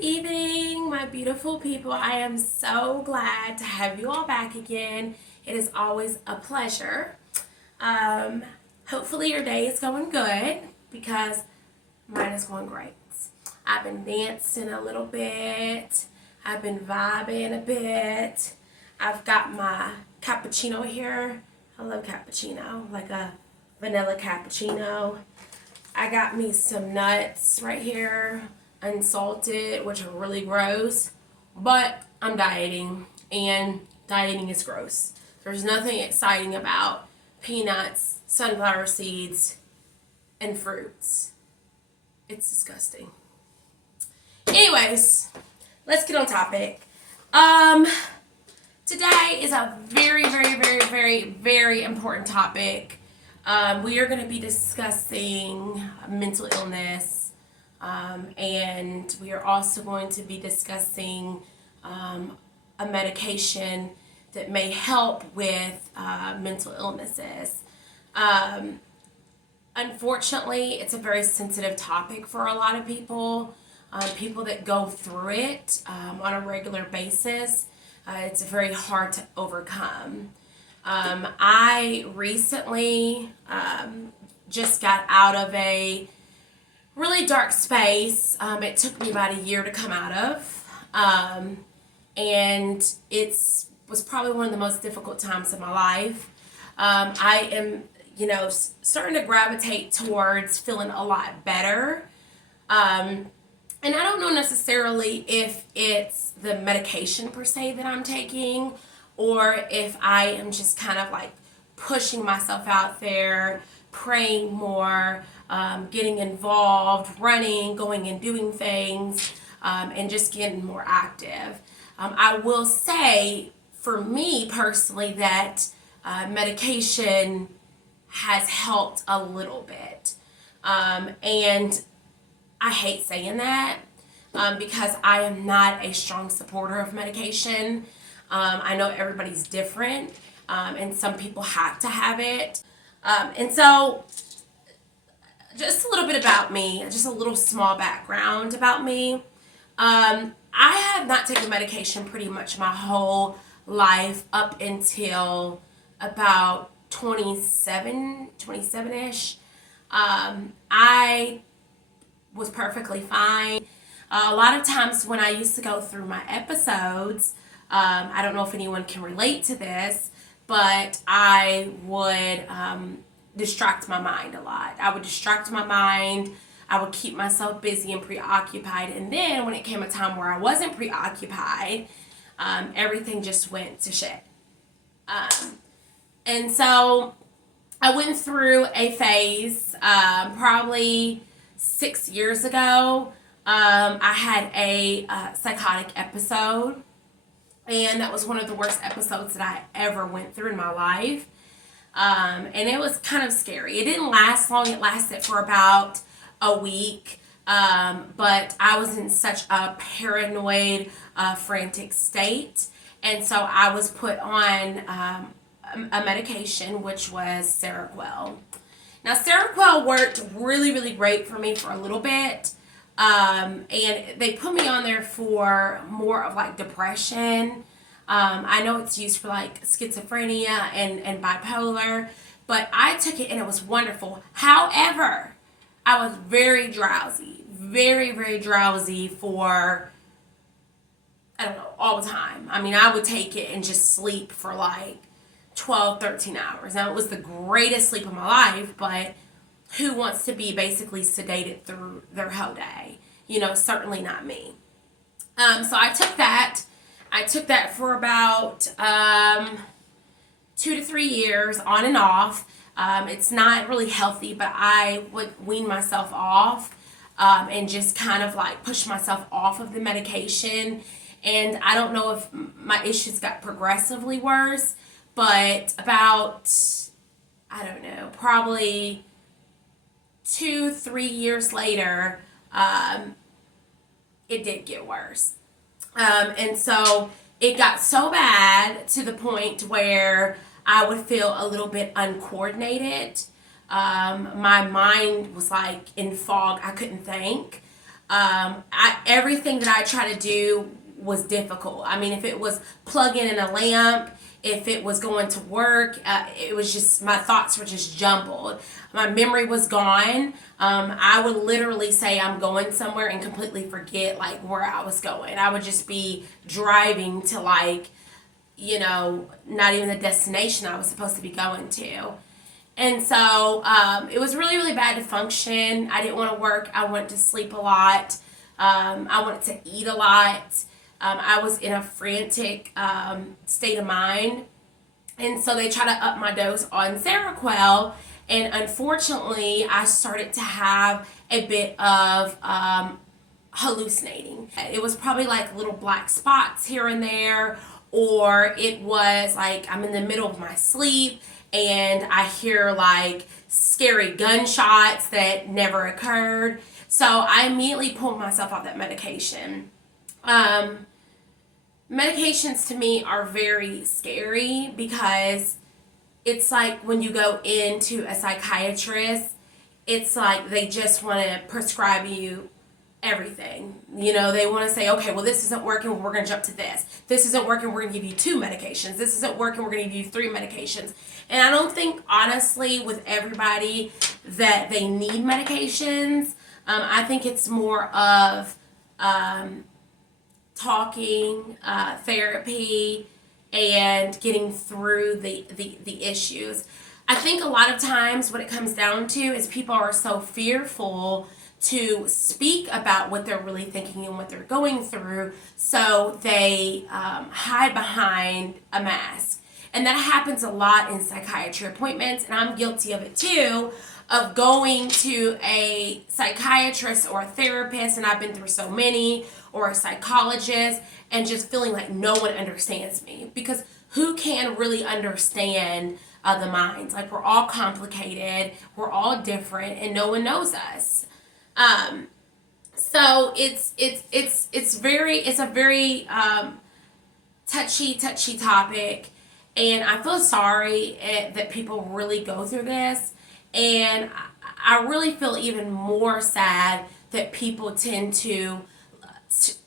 evening, my beautiful people. I am so glad to have you all back again. It is always a pleasure. Um, Hopefully, your day is going good because mine is going great. I've been dancing a little bit, I've been vibing a bit. I've got my cappuccino here. I love cappuccino, like a vanilla cappuccino. I got me some nuts right here, unsalted, which are really gross, but I'm dieting, and dieting is gross. There's nothing exciting about peanuts, sunflower seeds, and fruits. It's disgusting. Anyways, let's get on topic. Today is a very important topic. We are going to be discussing mental illness, and we are also going to be discussing a medication that may help with mental illnesses. Unfortunately, it's a very sensitive topic for a lot of people. People that go through it on a regular basis, it's very hard to overcome. I recently just got out of a really dark space. It took me about a year to come out of. And it was probably one of the most difficult times of my life. I am, starting to gravitate towards feeling a lot better. And I don't know necessarily if it's the medication per se that I'm taking, or if I am just kind of like pushing myself out there, praying more, getting involved, running, going and doing things, and just getting more active. I will say, for me personally, that medication has helped a little bit. And I hate saying that because I am not a strong supporter of medication. I know everybody's different, and some people have to have it. And so, just a little bit about me, just a little small background about me. I have not taken medication pretty much my whole life up until about 27-ish. I was perfectly fine. A lot of times when I used to go through my episodes, I don't know if anyone can relate to this, but I would distract my mind a lot. I would distract my mind. I would keep myself busy and preoccupied. And then when it came a time where I wasn't preoccupied, everything just went to shit. And so I went through a phase probably 6 years ago. I had a psychotic episode, and that was one of the worst episodes that I ever went through in my life. And it was kind of scary. It didn't last long. It lasted for about a week. But I was in such a paranoid, frantic state. And so I was put on a medication, which was Seroquel. Now, Seroquel worked really great for me for a little bit. And they put me on there for more of like depression. I know it's used for like schizophrenia and bipolar, but I took it and it was wonderful. However, I was very drowsy, very drowsy for, I don't know, all the time. I mean, I would take it and just sleep for like 12, 13 hours. Now, it was the greatest sleep of my life, but who wants to be basically sedated through their whole day? Certainly not me. So I took that. I took that for about 2 to 3 years, on and off. It's not really healthy, but I would wean myself off and just kind of like push myself off of the medication. And I don't know if my issues got progressively worse, but about, I don't know, probably 2-3 years later, it did get worse. And so it got so bad to the point where I would feel a little bit uncoordinated. My mind was like in fog. I couldn't think. Everything that I try to do was difficult. I mean, if it was plugging in a lamp, if it was going to work, it was just, my thoughts were just jumbled. My memory was gone. I would literally say I'm going somewhere and completely forget like where I was going. I would just be driving to like, not even the destination I was supposed to be going to. And so it was really, really bad to function. I didn't want to work. I wanted to sleep a lot. I wanted to eat a lot. I was in a frantic state of mind. And so they tried to up my dose on Seroquel. And unfortunately, I started to have a bit of hallucinating. It was probably like little black spots here and there, or it was like I'm in the middle of my sleep and I hear like scary gunshots that never occurred. So I immediately pulled myself off that medication. Medications to me are very scary because it's like when you go into a psychiatrist, it's like they just want to prescribe you everything. They want to say, okay, well, this isn't working, we're going to jump to this. This isn't working, we're going to give you 2 medications. This isn't working, we're going to give you 3 medications. And I don't think, honestly, with everybody that they need medications. I think it's more of talking, therapy, and getting through the issues. I think a lot of times what it comes down to is people are so fearful to speak about what they're really thinking and what they're going through, so they hide behind a mask. And that happens a lot in psychiatry appointments, and I'm guilty of it too, of going to a psychiatrist or a therapist, and I've been through so many, or a psychologist, and just feeling like no one understands me. Because who can really understand the minds? Like, we're all complicated, we're all different, and no one knows us. So it's a very touchy topic, and I feel sorry that people really go through this, and I really feel even more sad that people tend to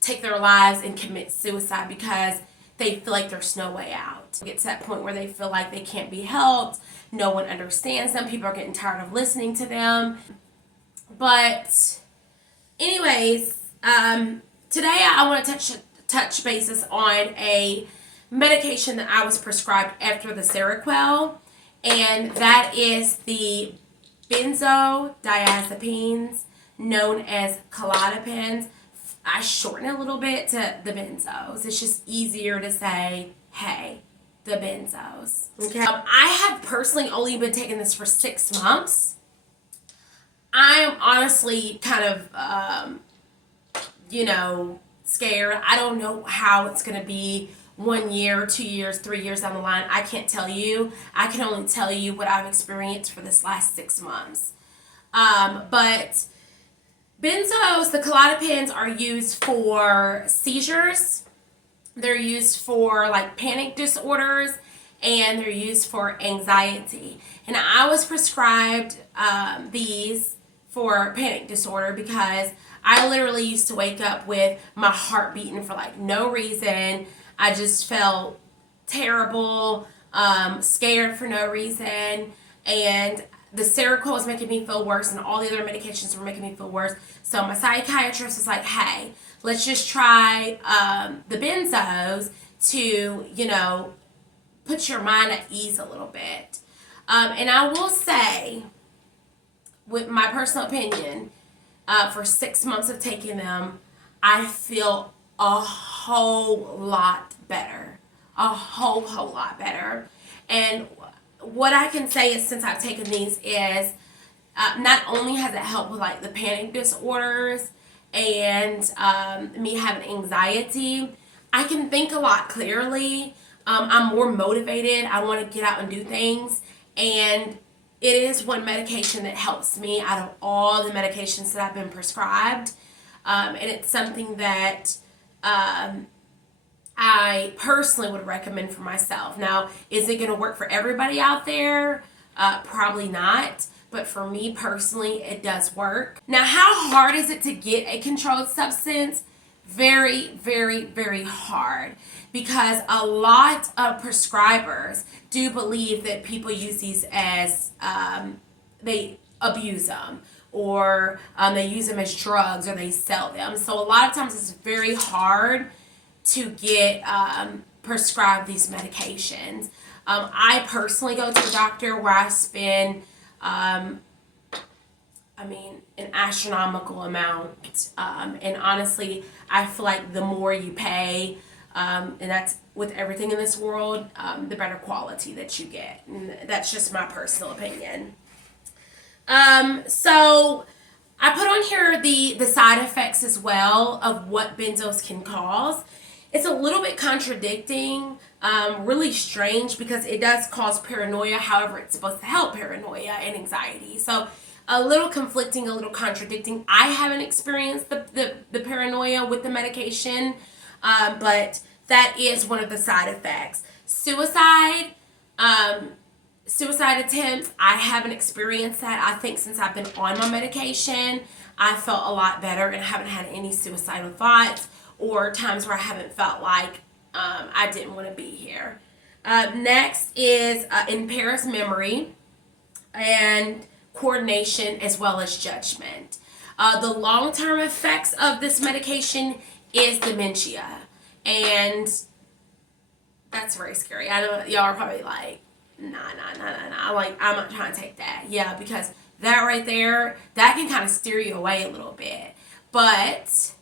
take their lives and commit suicide because they feel like there's no way out. It gets to that point where they feel like they can't be helped, no one understands them, people are getting tired of listening to them. But anyways, today I want to touch bases on a medication that I was prescribed after the Seroquel, and that is the benzodiazepines, known as Klonopins. I shorten it a little bit to the benzos. It's just easier to say, hey, the benzos. Okay. I have personally only been taking this for 6 months. I'm honestly kind of, scared. I don't know how it's going to be 1 year, 2 years, 3 years down the line. I can't tell you. I can only tell you what I've experienced for this last 6 months. But benzos, the Klonopins, are used for seizures. They're used for like panic disorders, and they're used for anxiety. And I was prescribed these for panic disorder because I literally used to wake up with my heart beating for like no reason. I just felt terrible, scared for no reason, and the Seroquel was making me feel worse, and all the other medications were making me feel worse. So my psychiatrist was like, hey, let's just try the benzos to, put your mind at ease a little bit. And I will say, with my personal opinion, for 6 months of taking them, I feel a whole lot better. A whole lot better. And what I can say is, since I've taken these, is not only has it helped with like the panic disorders and me having anxiety, I can think a lot clearly. I'm more motivated. I want to get out and do things. And it is one medication that helps me out of all the medications that I've been prescribed. And it's something that I personally would recommend for myself. Now, is it going to work for everybody out there? Probably not. but for me personally, it does work. Now, how hard is it to get a controlled substance? Very, very, very hard, because a lot of prescribers do believe that people use these as they abuse them, or they use them as drugs, or they sell them. So a lot of times it's very hard to get prescribed these medications. I personally go to a doctor where I spend an astronomical amount. And honestly, I feel like the more you pay, and that's with everything in this world, the better quality that you get. And that's just my personal opinion. So I put on here the side effects as well of what benzos can cause. It's a little bit contradicting, really strange, because it does cause paranoia. However, it's supposed to help paranoia and anxiety. So a little conflicting, a little contradicting. I haven't experienced the paranoia with the medication, but that is one of the side effects. Suicide attempts, I haven't experienced that. I think since I've been on my medication, I felt a lot better and haven't had any suicidal thoughts or times where I haven't felt like I didn't want to be here. Next is impairs memory and coordination, as well as judgment. The long-term effects of this medication is dementia, and that's very scary. I know y'all are probably like, nah. Like, I'm not trying to take that. Yeah, because that right there, that can kind of steer you away a little bit. But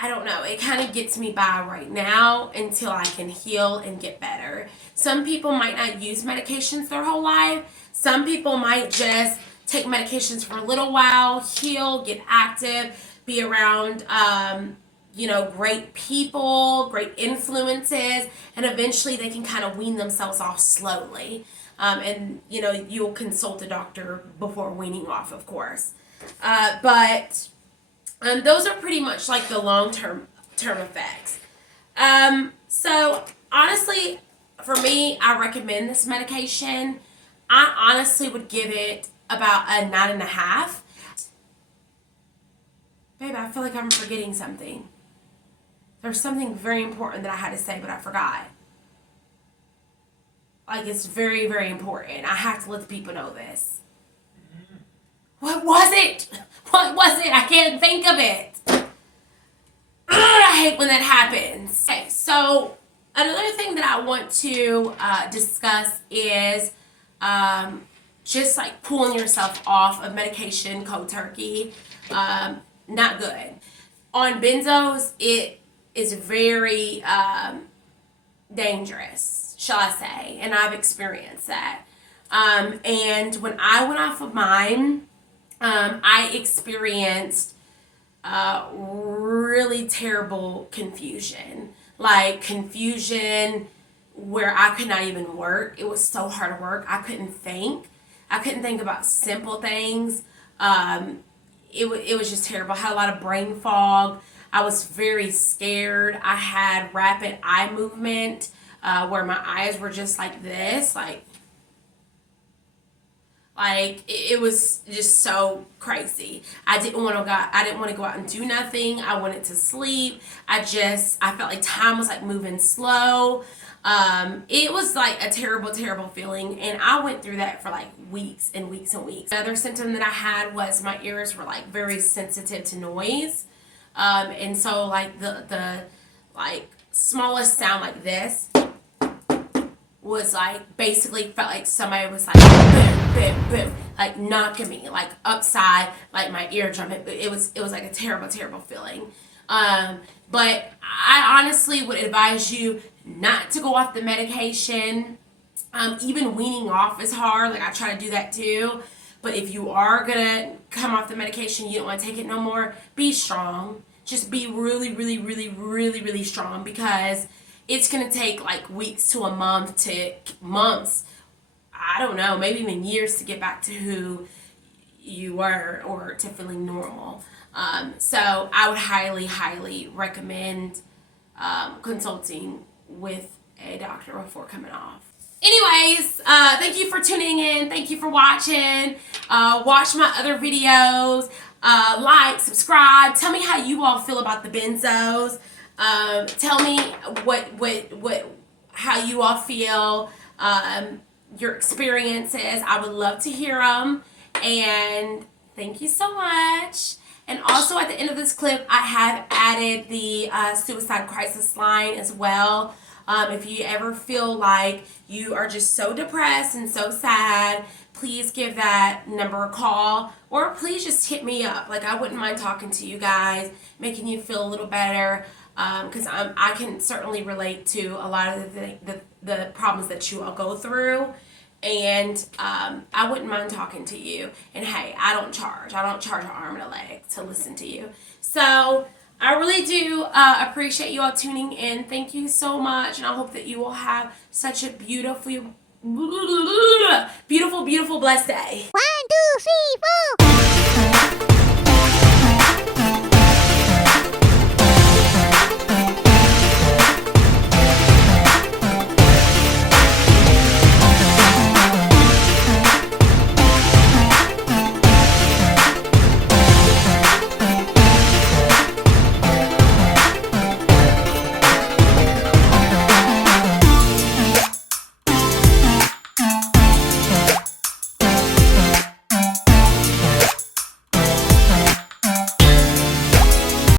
I don't know. It kind of gets me by right now until I can heal and get better. Some people might not use medications their whole life. Some people might just take medications for a little while, heal, get active, be around, great people, great influences, and eventually they can kind of wean themselves off slowly. And you'll consult a doctor before weaning off, of course. But those are pretty much like the long-term effects. So honestly, for me, I recommend this medication. I honestly would give it about a 9.5. Babe, I feel like I'm forgetting something. There's something very important that I had to say, but I forgot. Like, it's very, very important. I have to let the people know this. What was it? What was it? I can't think of it. I hate when that happens. Okay, so another thing that I want to discuss is just like pulling yourself off of medication cold turkey. Not good. On benzos, it is very dangerous, shall I say, and I've experienced that. And when I went off of mine, I experienced really terrible confusion. Like confusion where I could not even work. It was so hard to work. I couldn't think. I couldn't think about simple things. It was just terrible. I had a lot of brain fog. I was very scared. I had rapid eye movement where my eyes were just like this, like it was just so crazy. I didn't want to go out and do nothing. I wanted to sleep. I felt like time was like moving slow. It was like a terrible, terrible feeling, and I went through that for like weeks and weeks and weeks. Another symptom that I had was my ears were like very sensitive to noise, and so like the like smallest sound like this was like basically felt like somebody was like boom, boom, boom, like knocking me like upside like my eardrum. It was like a terrible, terrible feeling. But I honestly would advise you not to go off the medication. Even weaning off is hard. Like I try to do that too. But if you are gonna come off the medication, you don't want to take it no more, be strong. Just be really, really, really, really, really strong, because it's going to take like weeks to a month to months, I don't know, maybe even years to get back to who you were or to feeling normal. So I would highly, highly recommend consulting with a doctor before coming off. Anyways, thank you for tuning in. Thank you for watching. Watch my other videos. Like, subscribe. Tell me how you all feel about the benzos. Tell me how you all feel. Your experiences. I would love to hear them. And thank you so much. And also at the end of this clip, I have added the suicide crisis line as well. If you ever feel like you are just so depressed and so sad, please give that number a call, or please just hit me up. Like, I wouldn't mind talking to you guys, making you feel a little better, because I can certainly relate to a lot of the problems that you all go through. And I wouldn't mind talking to you. And hey, I don't charge an arm and a leg to listen to you. So I really do appreciate you all tuning in. Thank you so much, and I hope that you will have such a beautiful, beautiful, blessed day. 1, 2, 3, 4.